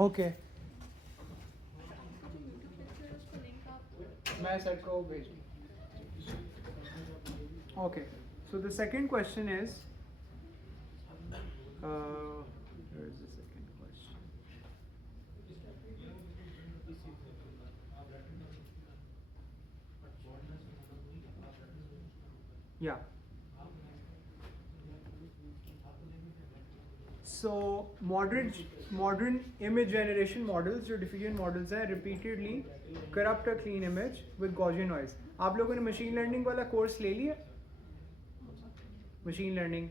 Okay मैं sir को भेज okay so the second question is where is the second question? Yeah. So modern image generation models जो diffusion models हैं repeatedly corrupt a clean image with Gaussian noise. आप लोगों ने machine learning वाला course ले लिया? machine learning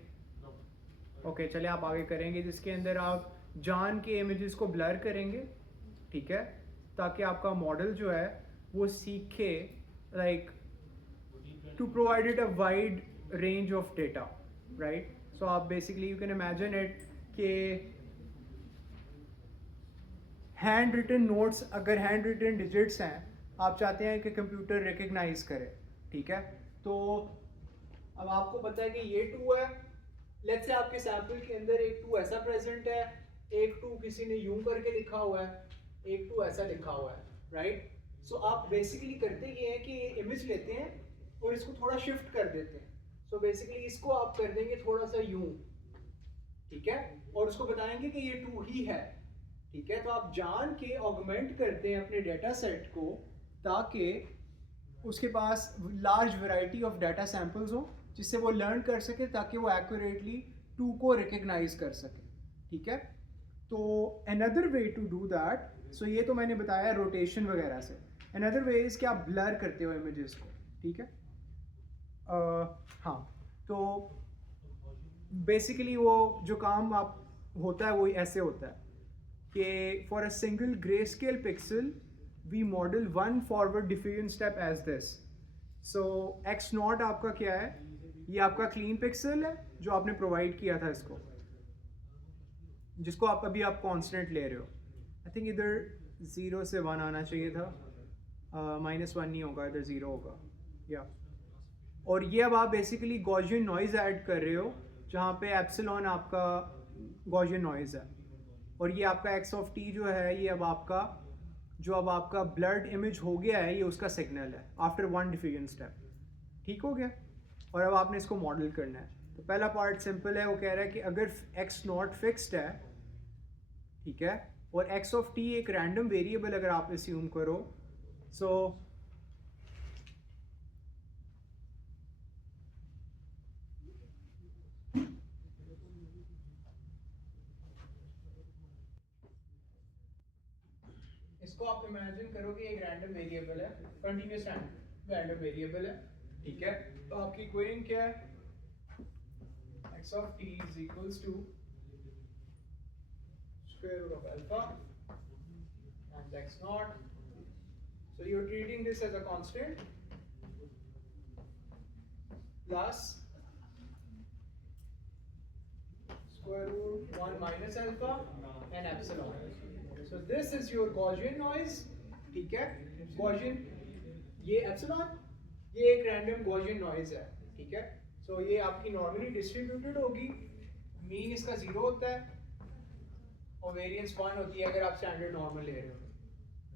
ओके चलिए आप आगे करेंगे जिसके अंदर आप जान के इमेजेस को ब्लर करेंगे, ठीक है, ताकि आपका मॉडल जो है वो सीखे like to provide it a wide range of data, right. So आप basically you can imagine it कि हैंड रिटन नोट्स, अगर हैंड रिटन डिजिट्स हैं, आप चाहते हैं कि कंप्यूटर रिकग्नाइज करे, ठीक है. तो अब आपको पता है कि ये 2 है, लेट्स से आपके सैंपल के अंदर एक 2 ऐसा प्रेजेंट है, एक 2 किसी ने यूं करके लिखा हुआ है, एक 2 ऐसा लिखा हुआ है, राइट. सो आप बेसिकली करते ये हैं कि ये इमेज लेते हैं और इसको थोड़ा शिफ्ट कर देते हैं. सो बेसिकली इसको आप कर देंगे थोड़ा सा यूं, ठीक है, और उसको बताएंगे कि ये 2 ही है, ठीक है. तो आप जान के ऑगमेंट करते हैं अपने डेटा सेट को ताकि उसके पास large variety of data samples हो जिससे वो लर्न कर सके, ताकि वो एक्यूरेटली 2 को रिकग्नाइज कर सके, ठीक है. तो another way to do that, so ये तो मैंने बताया रोटेशन वगैरह से. अनदर वे इज कि आप ब्लर करते हो इमेजेस को, ठीक है. हाँ, तो बेसिकली वो जो काम आप होता है वो ऐसे होता है कि for a single grey scale pixel we model 1 forward diffusion step as this. So X naught आपका क्या है, ये आपका क्लीन पिक्सल है जो आपने प्रोवाइड किया था इसको, जिसको आप अभी आप कांस्टेंट ले रहे हो. आई थिंक इधर 0 से 1 आना चाहिए था, -1 नहीं होगा, इधर 0 होगा, या. और ये अब आप बेसिकली गॉसियन नॉइज ऐड कर रहे हो जहाँ पे एप्सिलॉन आपका गॉसियन नॉइज है, और ये आपका एक्स ऑफ टी जो है ये अब आपका जो अब आपका ब्लड इमेज हो गया है, ये उसका सिग्नल है आफ्टर 1 डिफ्यूजन स्टेप, ठीक हो गया. और अब आपने इसको मॉडल करना है. तो पहला पार्ट सिंपल है, वो कह रहा है कि अगर एक्स नॉट फिक्स्ड है, ठीक है, और एक्स ऑफ टी एक रैंडम वेरिएबल अगर आप अस्यूम करो, सो इसको आप इमेजिन करो कि एक रैंडम वेरिएबल है, कंटीन्यूअस रैंडम वेरिएबल है, ठीक है. तो आपकी इक्वेशन क्या है, x of t is equals to square root of alpha and x naught. So you're treating this as a constant plus square root 1 minus alpha and epsilon. So this is your Gaussian noise, ठीक है. Gaussian, ये epsilon, ये एक random Gaussian noise है, ठीक है. So ये आपकी normally distributed होगी, mean इसका 0 होता है और वेरिएंस 1 होती है अगर आप स्टैंडर्ड नॉर्मल ले रहे हो,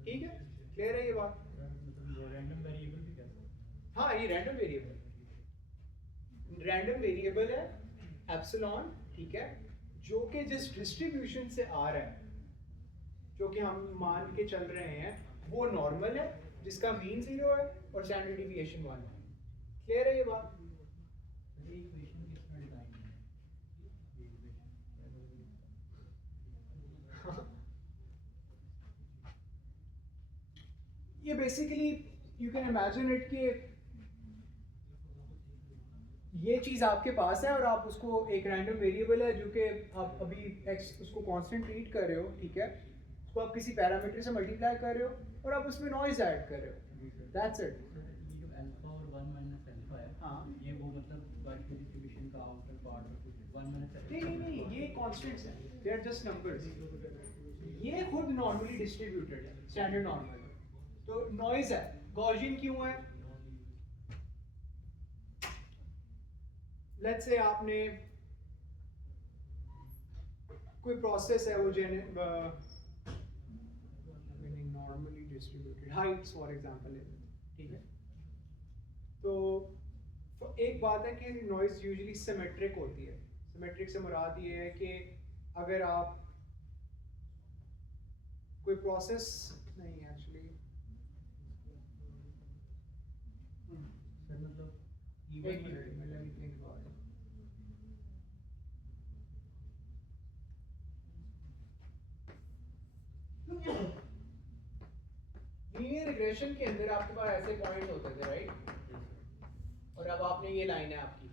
ठीक है. क्लियर है ये बात? रैंडम वेरिएबल भी क्या? हाँ, ये रैंडम वेरिएबल है एप्सिलॉन, ठीक है, जो कि जिस डिस्ट्रीब्यूशन से आ रहा है, जो कि हम मान के चल रहे हैं, वो नॉर्मल है जिसका मीन 0 है और स्टैंडर्ड डिविएशन 1 है. क्लियर है ये बात? ये basically you can imagine it कि ये चीज़ आपके पास है और आप उसको एक रैंडम वेरिएबल है जो कि आप अभी एक्स उसको कांस्टेंट ट्रीट कर रहे हो, ठीक है, उसको आप किसी पैरामीटर से मल्टीप्लाई कर रहे हो और आप उसमें नॉइज ऐड कर रहे हो, दैट्स इट. जो अल्फा और 1 माइनस अल्फा है, हाँ, ये वो मतलब बाकी डिस्ट्रीब्यूशन का आउटर पार्ट और कुछ 1 माइनस नहीं, ये कांस्टेंट्स हैं, दे आर जस्ट नंबर्स. ये खुद नॉर्मली डिस्ट्रीब्यूटेड है, स्टैंडर्ड नॉर्मल. तो नॉइज है, गॉसियन क्यों है? लेट्स से आपने कोई प्रोसेस है वो डिस्ट्रीब्यूटेड हाइट्स फॉर एग्जांपल है, ठीक है। तो एक बात है कि नॉइज़ यूजुअली सिमेट्रिक होती है। सिमेट्रिक से मुराद ये है कि अगर आप कोई प्रोसेस नहीं एक्चुअली सर मतलब एक मिनट में let me think about it. Linear regression के अंदर आपके पास ऐसे पॉइंट होते थे, राइट? और अब आपने ये लाइन है आपकी,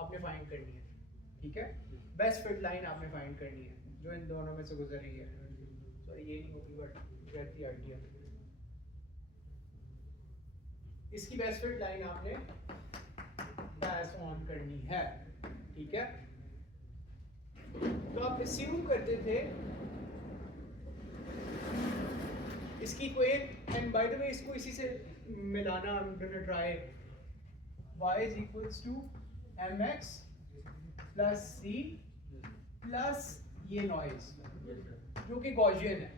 आपने फाइंड करनी है, ठीक है। बेस्ट फिट लाइन आपने फाइंड करनी है जो इन दोनों में से गुजर रही है। सॉरी ये नहीं होगी बट गेट द आइडिया। इसकी बेस्ट फिट लाइन आपने पास ऑन करनी है, ठीक है। तो आप अस्यूम करते थे इसकी कोई, एंड बाय द वे इसको इसी से मिलाना, I am gonna try y is equals to mx plus c plus ये नॉइज जो कि गॉसियन है।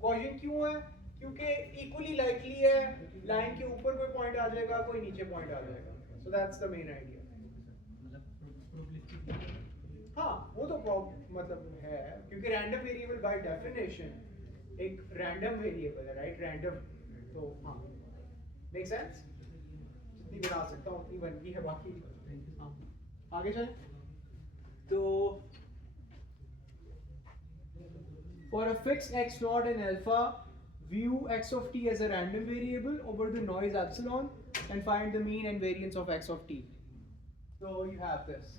गॉसियन क्यों है? क्योंकि इक्वली लाइकली है लाइन के ऊपर कोई पॉइंट आ जाएगा, कोई नीचे पॉइंट आ जाएगा। So that's the main idea. हाँ वो तो मतलब है, क्योंकि रैंडम वेरिएबल बाय डेफिनेशन एक रैंडम वेरिएबल है, राइट? रैंडम, तो हाँ मेक सेंस। जितनी बना सकता हूँ उतनी बनती है, बाकी हाँ आगे चलें। तो for a fixed x naught and alpha, view x of t as a random variable over the noise epsilon and find the mean and variance of x of t. So you have this.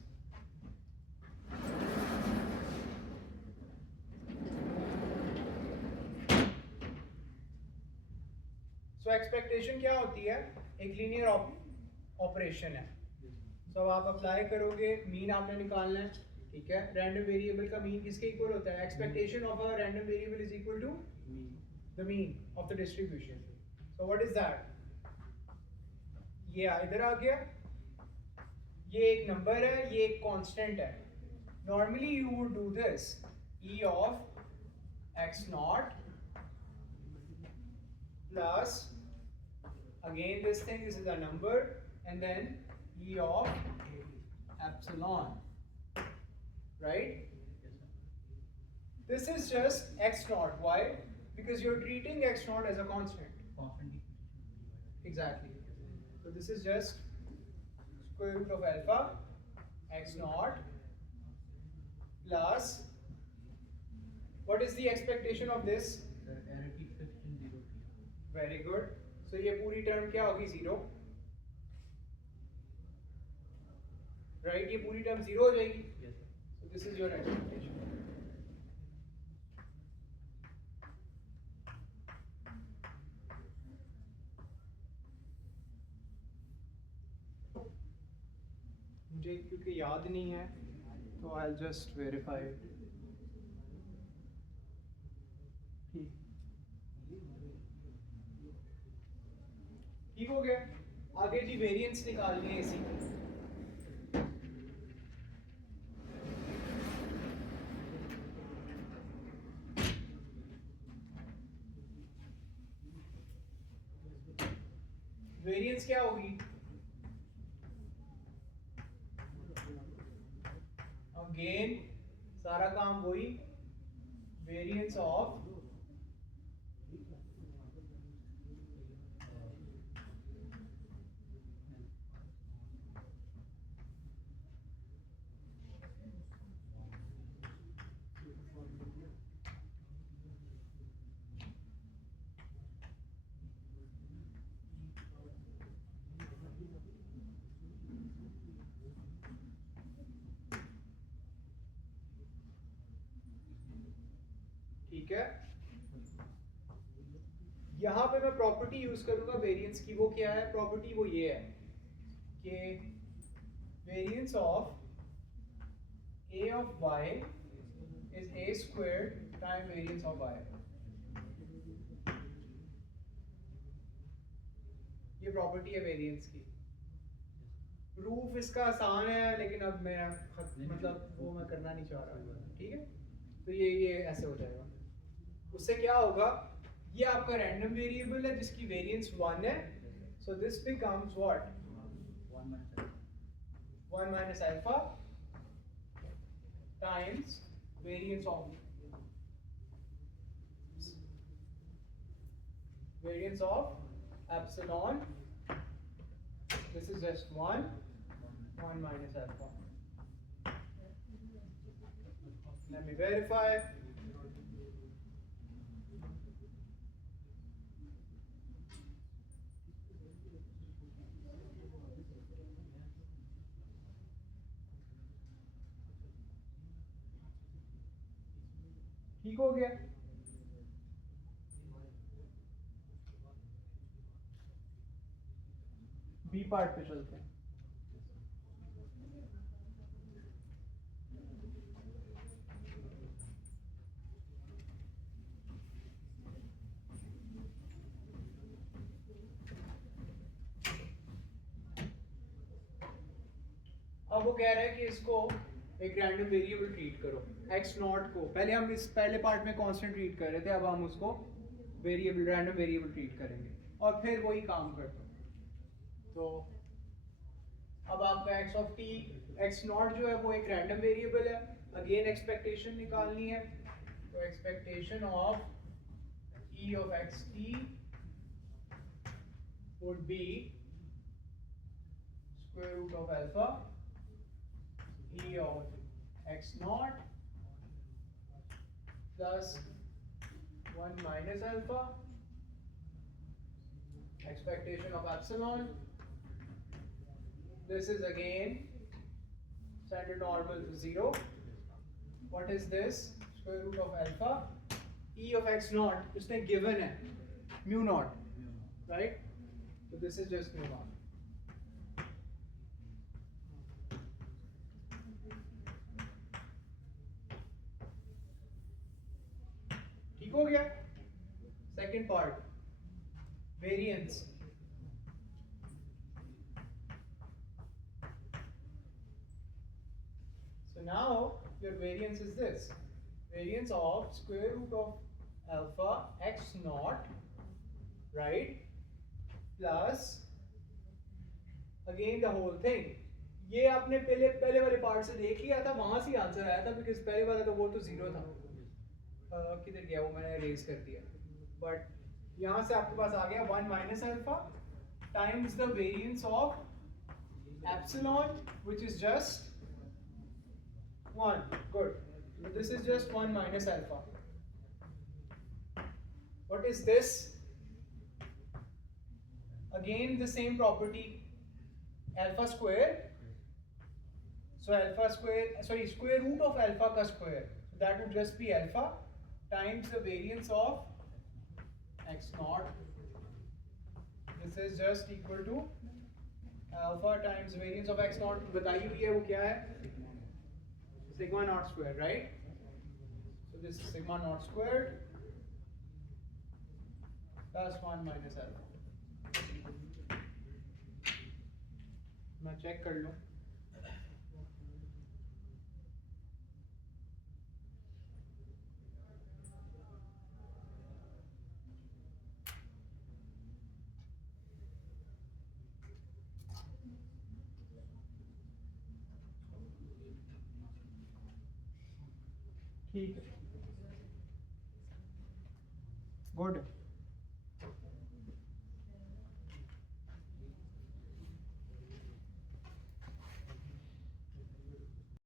So expectation क्या होती है? एक linear operation है। तो अब आप apply करोगे, mean आपने निकालना है, ठीक है। रैंडम वेरिएबल का मीन किसके इक्वल होता है? Expectation of a random variable is equal to the mean of the distribution. So what is that? ये इधर आ गया, ये एक नंबर है, ये एक कांस्टेंट है। Normally you would do this e of x not plus again this thing, this is a number, and then e of epsilon, right? This is just x naught. Why? Because you're treating x naught as a constant. Exactly. So this is just square root of alpha x naught plus, what is the expectation of this? Very good. So ये पूरी term क्या होगी? 0, right? ये पूरी term 0 हो जाएगी। So this is your expectation. मुझे क्योंकि याद नहीं है तो I'll just verify it. ठीक हो गया। आगे जी वेरिएंस निकालनी है इसी की। वेरिएंस क्या होगी? अगेन सारा काम वही, वेरिएंस ऑफ ठीक है। यहां पे मैं प्रॉपर्टी यूज करूंगा वेरिएंस की। वो क्या है प्रॉपर्टी? वो ये है कि variance of a of y is a squared time variance of y। ये प्रॉपर्टी है वेरिएंस की। प्रूफ इसका आसान है, लेकिन अब मैं मतलब वो मैं करना नहीं चाह रहा, ठीक है। तो ये ऐसे हो जाएगा। उससे क्या होगा? ये आपका रैंडम वेरिएबल है जिसकी वेरिएंस 1 है, so this becomes what, 1 minus alpha times variance of epsilon. This is just 1 minus alpha. Let me verify. ठीक हो गया। बी पार्ट पे चलते हैं। अब वो कह रहा है कि इसको एक रैंडम वेरिएबल ट्रीट करो, x नॉट को। पहले हम इस पहले पार्ट में कांस्टेंट ट्रीट कर रहे थे, अब हम उसको वेरिएबल, रैंडम वेरिएबल ट्रीट करेंगे और फिर वही काम करते हैं। तो अब आपका x of t, x not जो है वो एक रैंडम वेरिएबल है। अगेन एक्सपेक्टेशन निकालनी है, तो expectation of e of xt would be square root of alpha e of x naught plus 1 minus alpha, expectation of epsilon. This is again standard normal to 0. What is this? Square root of alpha e of x naught, उसने given है mu naught, right? So this is just mu naught. ठीक हो गया। Second part, variance. So now your variance is this, variance of square root of alpha x naught, right, plus again the whole thing। ये आपने पहले वाले part से देख लिया था, वहां से आंसर आया था, बिकॉज पहले वाला तो वो तो जीरो था। किधर गया वो, मैंने रेज कर दिया, बट यहाँ से आपके पास आ गया 1 minus alpha times the variance of epsilon, which is just 1. Good. So this is just 1 minus alpha. What is this? Again the same property, alpha square. So alpha square, sorry, square root of alpha ka square. So that would just be alpha times the variance of x naught. This is just equal to alpha times variance of x naught। बताई हुई है वो क्या है, sigma naught square, right? So this is sigma naught squared plus 1 minus alpha। मैं check कर लूं। ठीक है, गुड।